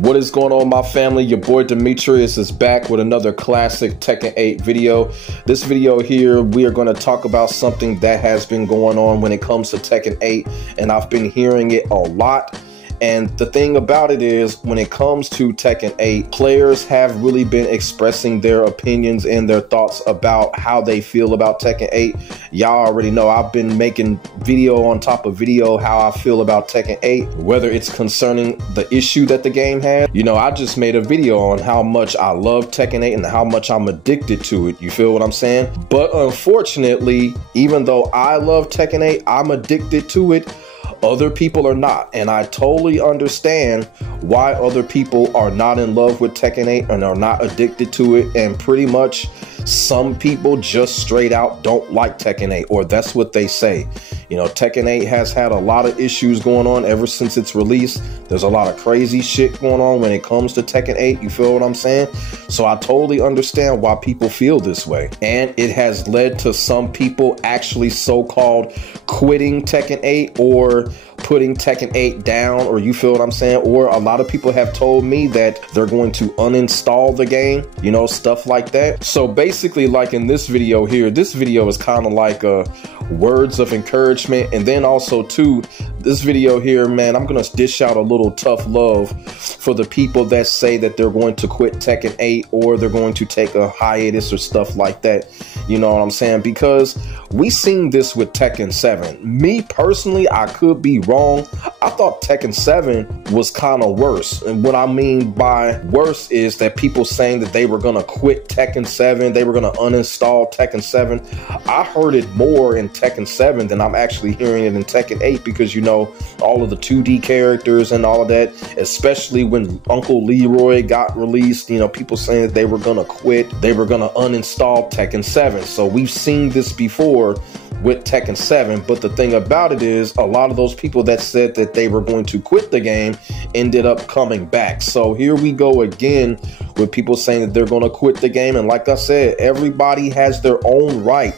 What is going on, my family? Your boy Demetrius is back with another classic Tekken 8 video. This video here, we are going to talk about something that has been going on when it comes to Tekken 8, and I've been hearing it a lot. And the thing about it is, when it comes to Tekken 8, players have really been expressing their opinions and their thoughts about how they feel about Tekken 8. Y'all already know I've been making video on top of video how I feel about Tekken 8, whether it's concerning the issue that the game had. You know, I just made a video on how much I love Tekken 8 and how much I'm addicted to it. You feel what I'm saying? But unfortunately, even though I love Tekken 8, I'm addicted to it. Other people are not, and I totally understand why other people are not in love with Tekken 8 and are not addicted to it, and pretty much some people just straight out don't like Tekken 8, or that's what they say. You know, Tekken 8 has had a lot of issues going on ever since its release. There's a lot of crazy shit going on when it comes to Tekken 8, you feel what I'm saying? So I totally understand why people feel this way. And it has led to some people actually so-called quitting Tekken 8 or putting Tekken 8 down, or you feel what I'm saying? Or a lot of people have told me that they're going to uninstall the game, you know, stuff like that. So basically, like in this video here, this video is kind of like words of encouragement. And then also too, this video here, man, I'm gonna dish out a little tough love for the people that say that they're going to quit Tekken 8 or they're going to take a hiatus or stuff like that. You know what I'm saying? Because we seen this with Tekken 7. Me personally, I could be wrong. I thought Tekken 7 was kind of worse. And what I mean by worse is that people saying that they were going to quit Tekken 7, they were going to uninstall Tekken 7. I heard it more in Tekken 7 than I'm actually hearing it in Tekken 8, because, you know, all of the 2D characters and all of that, especially when Uncle Leroy got released, you know, people saying that they were going to quit, they were going to uninstall Tekken 7. So we've seen this before with Tekken 7, but the thing about it is, a lot of those people that said that they were going to quit the game ended up coming back. So here we go again with people saying that they're going to quit the game. And like I said, everybody has their own right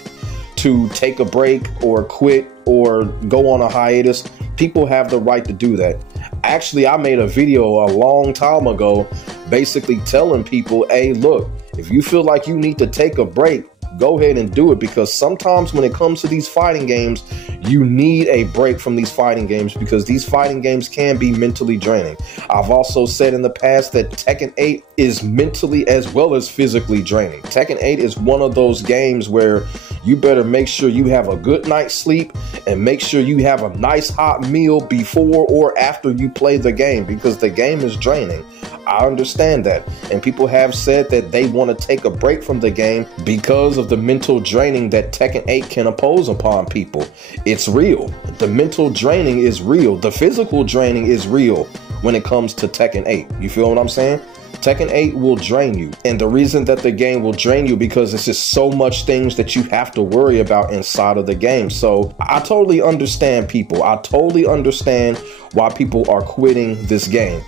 to take a break or quit or go on a hiatus. People have the right to do that. Actually, I made a video a long time ago basically telling people, hey, look, if you feel like you need to take a break, go ahead and do it, because sometimes when it comes to these fighting games, you need a break from these fighting games, because these fighting games can be mentally draining. I've also said in the past that Tekken 8 is mentally as well as physically draining. Tekken 8 is one of those games where you better make sure you have a good night's sleep and make sure you have a nice hot meal before or after you play the game, because the game is draining. I understand that. And people have said that they want to take a break from the game because of the mental draining that Tekken 8 can impose upon people. It's real. The mental draining is real. The physical draining is real when it comes to Tekken 8. You feel what I'm saying? Tekken 8 will drain you. And the reason that the game will drain you, because it's just so much things that you have to worry about inside of the game. So I totally understand people. I totally understand why people are quitting this game.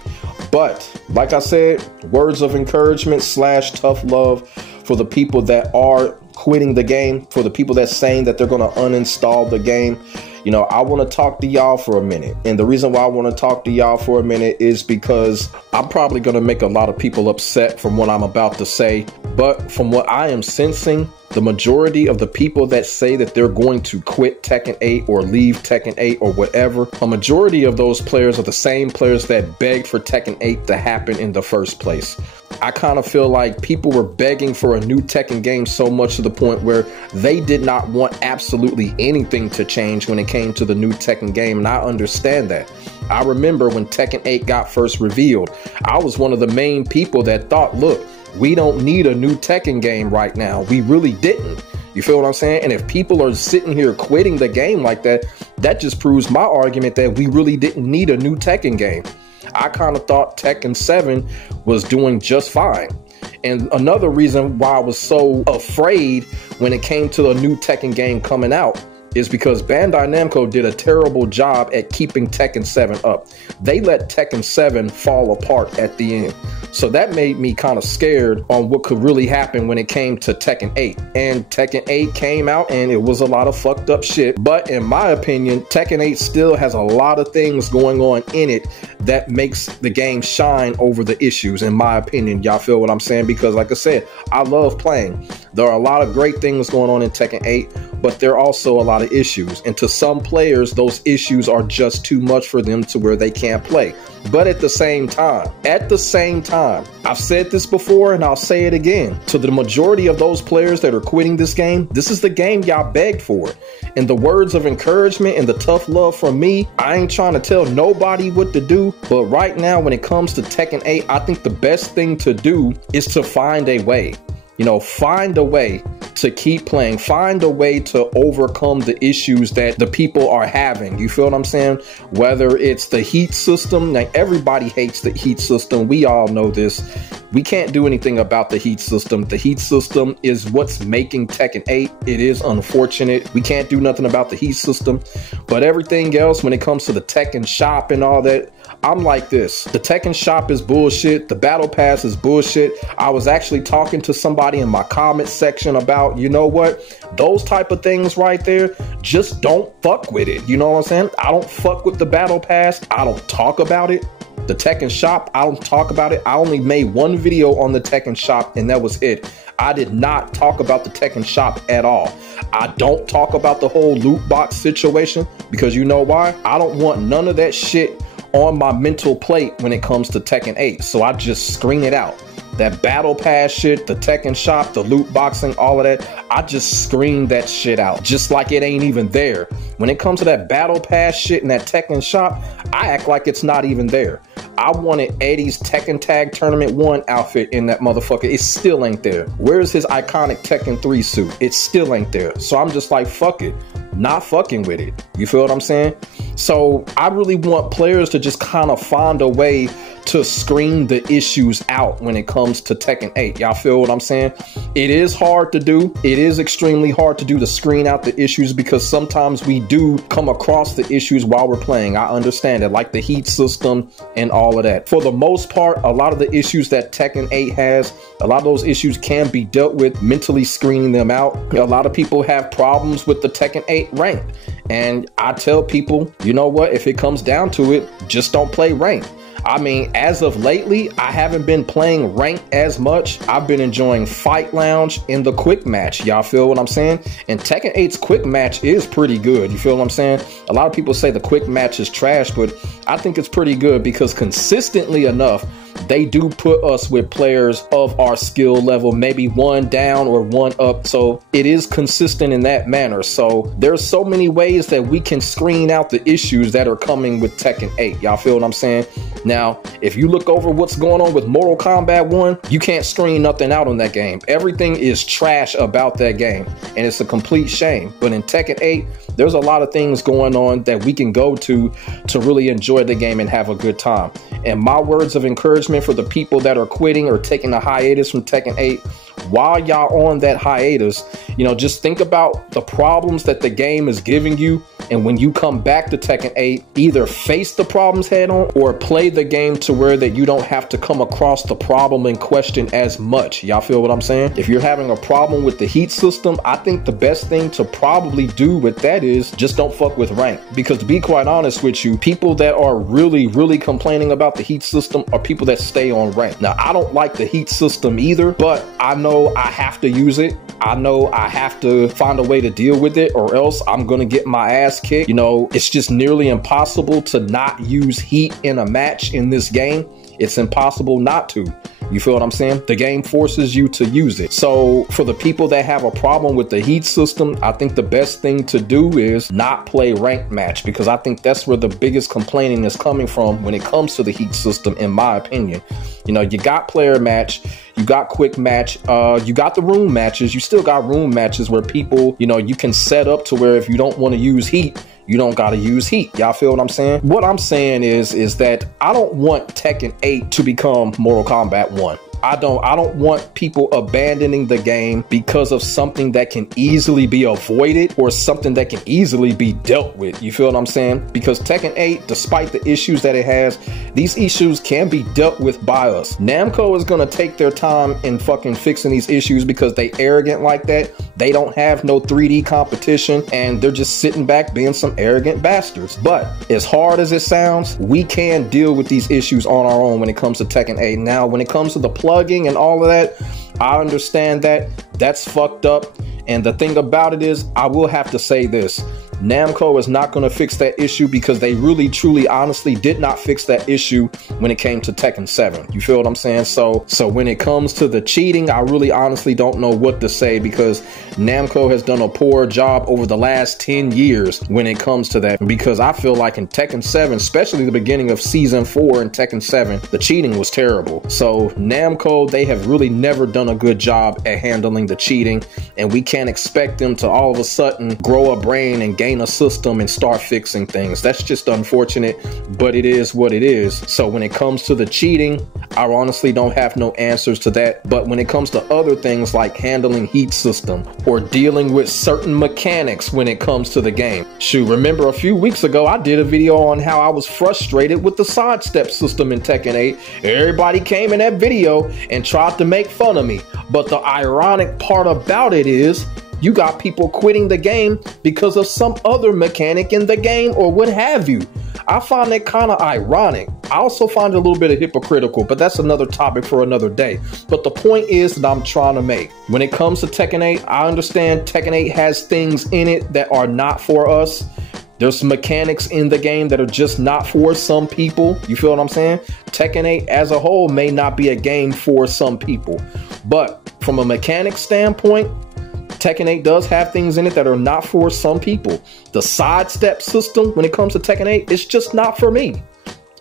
But like I said, words of encouragement / tough love for the people that are quitting the game, for the people that's saying that they're going to uninstall the game. You know, I want to talk to y'all for a minute. And the reason why I want to talk to y'all for a minute is because I'm probably going to make a lot of people upset from what I'm about to say. But from what I am sensing, the majority of the people that say that they're going to quit Tekken 8 or leave Tekken 8 or whatever, a majority of those players are the same players that begged for Tekken 8 to happen in the first place. I kind of feel like people were begging for a new Tekken game so much to the point where they did not want absolutely anything to change when it came to the new Tekken game, and I understand that. I remember when Tekken 8 got first revealed, I was one of the main people that thought, look, we don't need a new Tekken game right now. We really didn't. You feel what I'm saying? And if people are sitting here quitting the game like that, that just proves my argument that we really didn't need a new Tekken game. I kind of thought Tekken 7 was doing just fine. And another reason why I was so afraid when it came to a new Tekken game coming out is because Bandai Namco did a terrible job at keeping Tekken 7 up. They let Tekken 7 fall apart at the end. So that made me kind of scared on what could really happen when it came to Tekken 8. And Tekken 8 came out and it was a lot of fucked up shit. But in my opinion, Tekken 8 still has a lot of things going on in it that makes the game shine over the issues, in my opinion. Y'all feel what I'm saying? Because like I said, I love playing. There are a lot of great things going on in Tekken 8, but there are also a lot of issues. And to some players, those issues are just too much for them to where they can't play. But at the same time, I've said this before and I'll say it again. To the majority of those players that are quitting this game, this is the game y'all begged for. And the words of encouragement and the tough love from me, I ain't trying to tell nobody what to do. But right now, when it comes to Tekken 8, I think the best thing to do is to find a way. You know, find a way to keep playing, find a way to overcome the issues that the people are having. You feel what I'm saying? Whether it's the heat system, now everybody hates the heat system. We all know this. We can't do anything about the heat system. The heat system is what's making Tekken 8. It is unfortunate. We can't do nothing about the heat system. But everything else, when it comes to the Tekken shop and all that, I'm like this. The Tekken shop is bullshit. The battle pass is bullshit. I was actually talking to somebody in my comment section about, you know what? Those type of things right there, just don't fuck with it. You know what I'm saying? I don't fuck with the battle pass. I don't talk about it. The Tekken shop, I don't talk about it. I only made one video on the Tekken shop and that was it. I did not talk about the Tekken shop at all. I don't talk about the whole loot box situation because you know why? I don't want none of that shit on my mental plate when it comes to Tekken 8. So I just screen it out. That battle pass shit, the Tekken shop, the loot boxing, all of that, I just screen that shit out. Just like it ain't even there. When it comes to that battle pass shit in that Tekken shop, I act like it's not even there. I wanted Eddie's Tekken Tag Tournament 1 outfit in that motherfucker. It still ain't there. Where's his iconic Tekken 3 suit? It still ain't there. So I'm just like, fuck it. Not fucking with it. You feel what I'm saying? So I really want players to just kind of find a way to screen the issues out when it comes to Tekken 8. Y'all feel what I'm saying? It is hard to do. It is extremely hard to do, to screen out the issues, because sometimes we do come across the issues while we're playing. I understand it, like the heat system and all of that. For the most part, a lot of the issues that Tekken 8 has, a lot of those issues can be dealt with mentally screening them out. A lot of people have problems with the Tekken 8 ranked. And I tell people, you know what, if it comes down to it, just don't play ranked. I mean, as of lately, I haven't been playing ranked as much. I've been enjoying Fight Lounge in the quick match. Y'all feel what I'm saying? And Tekken 8's quick match is pretty good. You feel what I'm saying? A lot of people say the quick match is trash, but I think it's pretty good because consistently enough, they do put us with players of our skill level, maybe one down or one up. So it is consistent in that manner. So there's so many ways that we can screen out the issues that are coming with Tekken 8. Y'all feel what I'm saying? Now, if you look over what's going on with Mortal Kombat 1, you can't screen nothing out on that game. Everything is trash about that game, and it's a complete shame. But in Tekken 8, there's a lot of things going on that we can go to really enjoy the game and have a good time. And my words of encouragement for the people that are quitting or taking a hiatus from Tekken 8, while y'all on that hiatus, you know, just think about the problems that the game is giving you. And when you come back to Tekken 8, either face the problems head on or play the game to where that you don't have to come across the problem in question as much. Y'all feel what I'm saying? If you're having a problem with the heat system, I think the best thing to probably do with that is just don't fuck with rank. Because to be quite honest with you, people that are really complaining about the heat system are people that stay on rank. Now, I don't like the heat system either, but I know I have to use it. I know I have to find a way to deal with it, or else I'm gonna get my ass kicked. You know, it's just nearly impossible to not use heat in a match in this game. It's impossible not to. You feel what I'm saying? The game forces you to use it. So for the people that have a problem with the heat system, I think the best thing to do is not play ranked match, because I think that's where the biggest complaining is coming from when it comes to the heat system, in my opinion. You know, you got player match, you got quick match, you got the room matches. You still got room matches where people, you know, you can set up to where if you don't want to use heat, you don't got to use heat. Y'all feel what I'm saying? What I'm saying is that I don't want Tekken 8 to become Mortal Kombat 1. I don't want people abandoning the game because of something that can easily be avoided or something that can easily be dealt with. You feel what I'm saying? Because Tekken 8, despite the issues that it has, these issues can be dealt with by us. Namco is gonna take their time in fucking fixing these issues because they arrogant like that. They don't have no 3D competition and they're just sitting back being some arrogant bastards. But as hard as it sounds, we can deal with these issues on our own when it comes to Tekken 8. Now, when it comes to the plugging and all of that, I understand that that's fucked up. And the thing about it is, I will have to say this. Namco is not going to fix that issue because they really, truly, honestly did not fix that issue when it came to Tekken 7. You feel what I'm saying? So when it comes to the cheating, I really honestly don't know what to say because Namco has done a poor job over the last 10 years when it comes to that. Because I feel like in Tekken 7, especially the beginning of Season 4 in Tekken 7, the cheating was terrible. So Namco, they have really never done a good job at handling the cheating, and we can't expect them to all of a sudden grow a brain and gain a system and start fixing things. That's just unfortunate, but it is what it is. So when it comes to the cheating, I honestly don't have no answers to that. But when it comes to other things like handling heat system or dealing with certain mechanics when it comes to the game. Shoot, remember a few weeks ago, I did a video on how I was frustrated with the sidestep system in Tekken 8. Everybody came in that video and tried to make fun of me. But the ironic part about it is, you got people quitting the game because of some other mechanic in the game or what have you. I find that kind of ironic. I also find it a little bit of hypocritical, but that's another topic for another day. But the point is that I'm trying to make. When it comes to Tekken 8, I understand Tekken 8 has things in it that are not for us. There's some mechanics in the game that are just not for some people. You feel what I'm saying? Tekken 8 as a whole may not be a game for some people. But from a mechanic standpoint, Tekken 8 does have things in it that are not for some people. The sidestep system when it comes to Tekken 8, it's just not for me.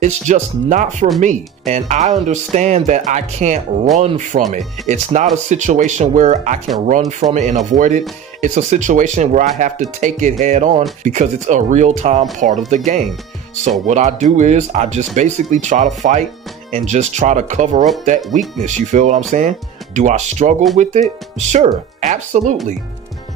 It's just not for me. And I understand that I can't run from it. It's not a situation where I can run from it and avoid it. It's a situation where I have to take it head on because it's a real-time part of the game. So what I do is I just basically try to fight and just try to cover up that weakness. You feel what I'm saying? Do I struggle with it? Sure, absolutely.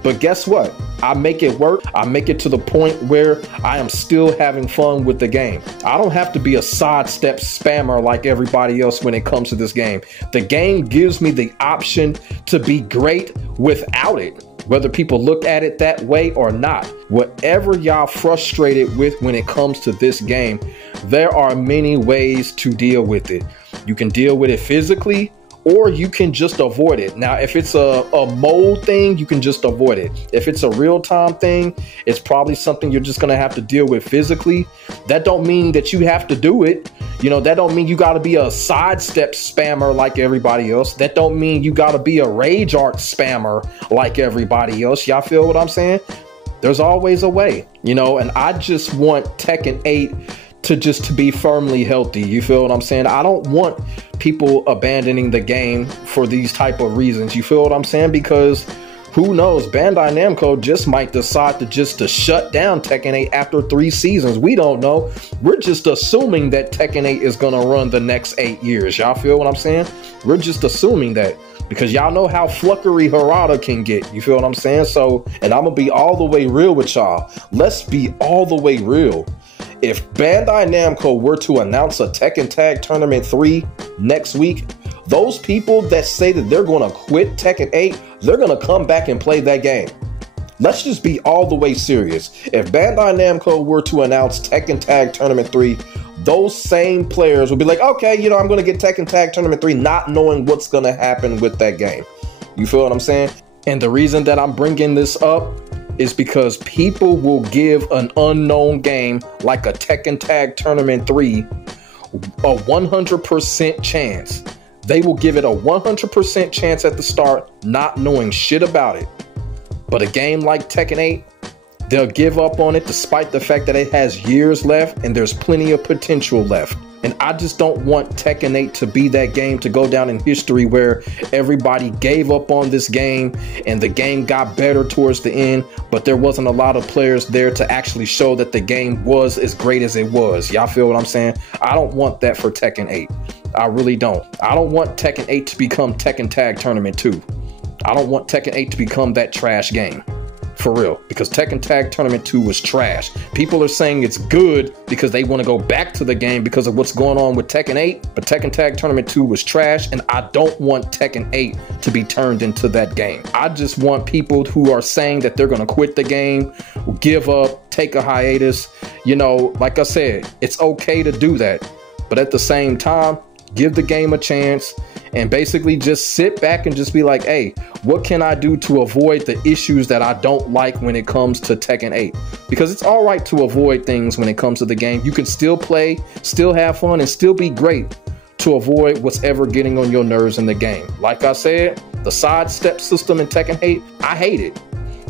But guess what? I make it work. I make it to the point where I am still having fun with the game. I don't have to be a sidestep spammer like everybody else when it comes to this game. The game gives me the option to be great without it, whether people look at it that way or not. Whatever y'all frustrated with when it comes to this game, there are many ways to deal with it. You can deal with it physically, or you can just avoid it. Now, if it's a mold thing, you can just avoid it. If it's a real-time thing, it's probably something you're just gonna have to deal with physically. That don't mean that you have to do it. You know, that don't mean you gotta be a sidestep spammer like everybody else. That don't mean you gotta be a rage art spammer like everybody else. Y'all feel what I'm saying? There's always a way, you know, and I just want Tekken 8 to be firmly healthy. You feel what I'm saying? I don't want people abandoning the game for these type of reasons. You feel what I'm saying? Because who knows, Bandai Namco just might decide to shut down Tekken 8 after 3 seasons. We don't know. We're just assuming that Tekken 8 is gonna run the next 8 years. Y'all feel what I'm saying? We're just assuming that because y'all know how fluckery Harada can get. You feel what I'm saying? So, and I'm gonna be all the way real with y'all. Let's be all the way real. If Bandai Namco were to announce a Tekken Tag Tournament 3 next week, those people that say that they're going to quit Tekken 8, they're going to come back and play that game. Let's just be all the way serious. If Bandai Namco were to announce Tekken Tag Tournament 3, those same players would be like, okay, you know, I'm going to get Tekken Tag Tournament 3, not knowing what's going to happen with that game. You feel what I'm saying? And the reason that I'm bringing this up is because people will give an unknown game like a Tekken Tag Tournament 3 a 100% chance. They will give it a 100% chance at the start, not knowing shit about it. But a game like Tekken 8, they'll give up on it despite the fact that it has years left and there's plenty of potential left. And I just don't want Tekken 8 to be that game to go down in history where everybody gave up on this game and the game got better towards the end, but there wasn't a lot of players there to actually show that the game was as great as it was. Y'all feel what I'm saying? I don't want that for Tekken 8. I really don't. I don't want Tekken 8 to become Tekken Tag Tournament 2. I don't want Tekken 8 to become that trash game. For real, because Tekken Tag Tournament 2 was trash. People are saying it's good because they want to go back to the game because of what's going on with Tekken 8, but Tekken Tag Tournament 2 was trash, and I don't want Tekken 8 to be turned into that game. I just want people who are saying that they're going to quit the game, give up, take a hiatus. You know, like I said, it's okay to do that, but at the same time, give the game a chance and basically just sit back and just be like, hey, what can I do to avoid the issues that I don't like when it comes to Tekken 8? Because it's all right to avoid things when it comes to the game. You can still play, still have fun, and still be great to avoid what's ever getting on your nerves in the game. Like I said, the sidestep system in Tekken 8, I hate it.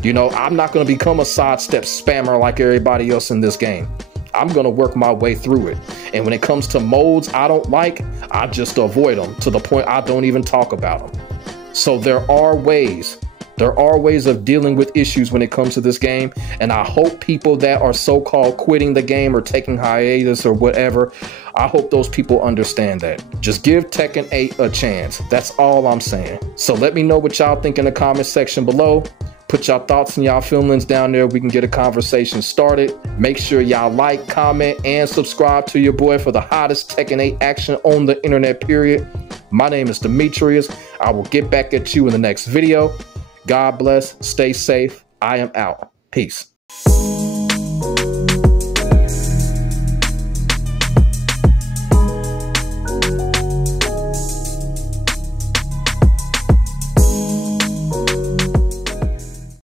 You know, I'm not going to become a sidestep spammer like everybody else in this game. I'm going to work my way through it. And when it comes to modes I don't like, I just avoid them to the point I don't even talk about them. So there are ways of dealing with issues when it comes to this game. And I hope people that are so-called quitting the game or taking hiatus or whatever, I hope those people understand that. Just give Tekken 8 a chance. That's all I'm saying. So let me know what y'all think in the comment section below. Put y'all thoughts and y'all feelings down there. We can get a conversation started. Make sure y'all like, comment, and subscribe to your boy for the hottest Tekken 8 action on the internet, period. My name is Demetrius. I will get back at you in the next video. God bless. Stay safe. I am out. Peace.